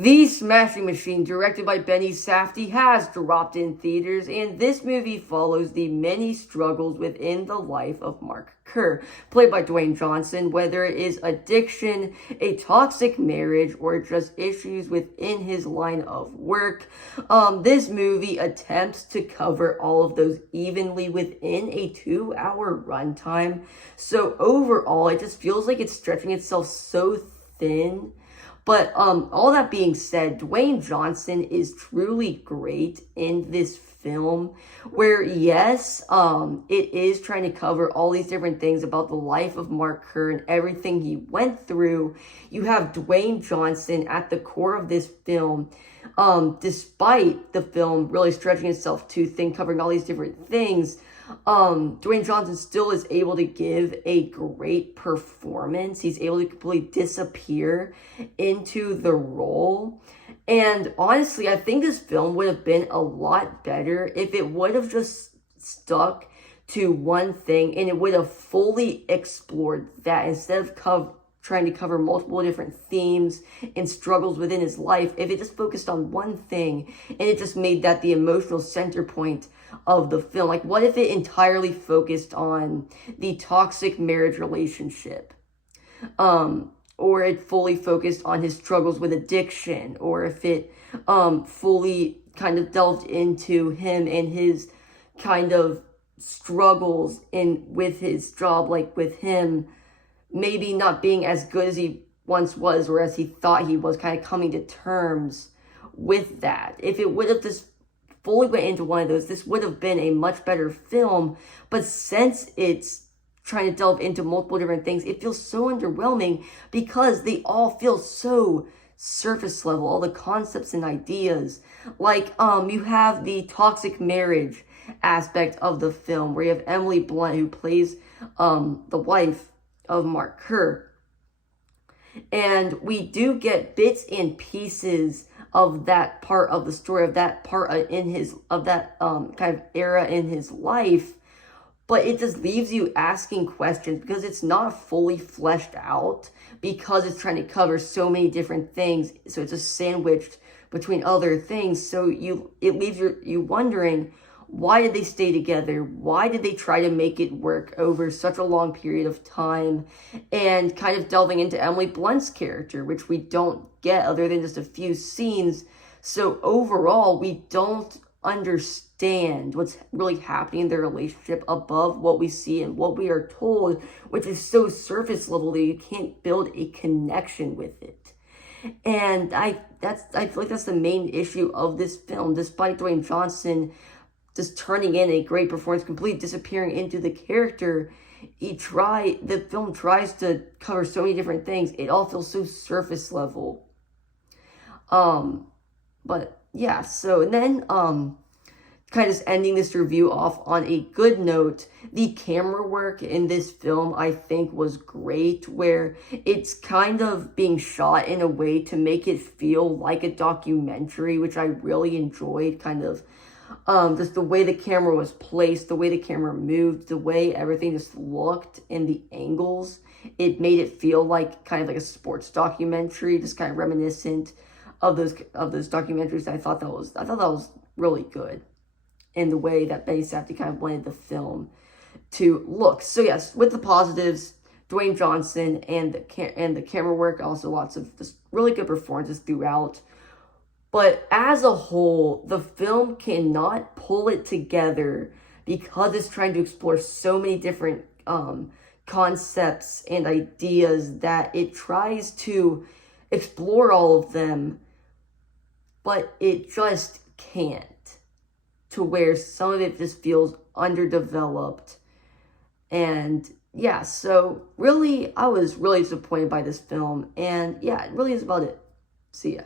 The Smashing Machine, directed by Benny Safdie, has dropped in theaters, and this movie follows the many struggles within the life of Mark Kerr, played by Dwayne Johnson, whether it is addiction, a toxic marriage, or just issues within his line of work. This movie attempts to cover all of those evenly within a 2-hour runtime, so overall, it just feels like it's stretching itself so thin. But all that being said, Dwayne Johnson is truly great in this film, where yes, it is trying to cover all these different things about the life of Mark Kerr and everything he went through. You have Dwayne Johnson at the core of this film, despite the film really stretching itself too thin, covering all these different things. Dwayne Johnson still is able to give a great performance. He's able to completely disappear into the role. And honestly, I think this film would have been a lot better if it would have just stuck to one thing and it would have fully explored that instead of trying to cover multiple different themes and struggles within his life. If it just focused on one thing and it just made that the emotional center point of the film. Like, what if it entirely focused on the toxic marriage relationship? Or it fully focused on his struggles with addiction, or if it fully kind of delved into him and his kind of struggles with his job, like with him maybe not being as good as he once was or as he thought he was, kind of coming to terms with that. If it would have just fully went into one of those, this would have been a much better film. But since it's trying to delve into multiple different things, it feels so underwhelming because they all feel so surface level, all the concepts and ideas. Like, you have the toxic marriage aspect of the film, where you have Emily Blunt, who plays the wife of Mark Kerr. And we do get bits and pieces of that part of the story, of that part of that kind of era in his life, but it just leaves you asking questions because it's not fully fleshed out, because it's trying to cover so many different things, so it's just sandwiched between other things. So it leaves you wondering, why did they stay together? Why did they try to make it work over such a long period of time? And kind of delving into Emily Blunt's character, which we don't get other than just a few scenes. So overall, we don't understand what's really happening in their relationship above what we see and what we are told, which is so surface level that you can't build a connection with it. And I feel like that's the main issue of this film. Despite Dwayne Johnson just turning in a great performance, completely disappearing into the character, the film tries to cover so many different things. It all feels so surface level. But yeah, so, and then, kind of just ending this review off on a good note, the camera work in this film, I think, was great, where it's kind of being shot in a way to make it feel like a documentary, which I really enjoyed, kind of. Just the way the camera was placed, the way the camera moved, the way everything just looked, and the angles, it made it feel like kind of like a sports documentary, just kind of reminiscent of those documentaries. I thought that was really good, in the way that Benny Safdie kind of wanted the film to look. So yes, with the positives, Dwayne Johnson and the camera work, also lots of just really good performances throughout. But as a whole, the film cannot pull it together because it's trying to explore so many different concepts and ideas that it tries to explore all of them, but it just can't. To where some of it just feels underdeveloped. And yeah, so really, I was really disappointed by this film. And yeah, it really is about it. See ya.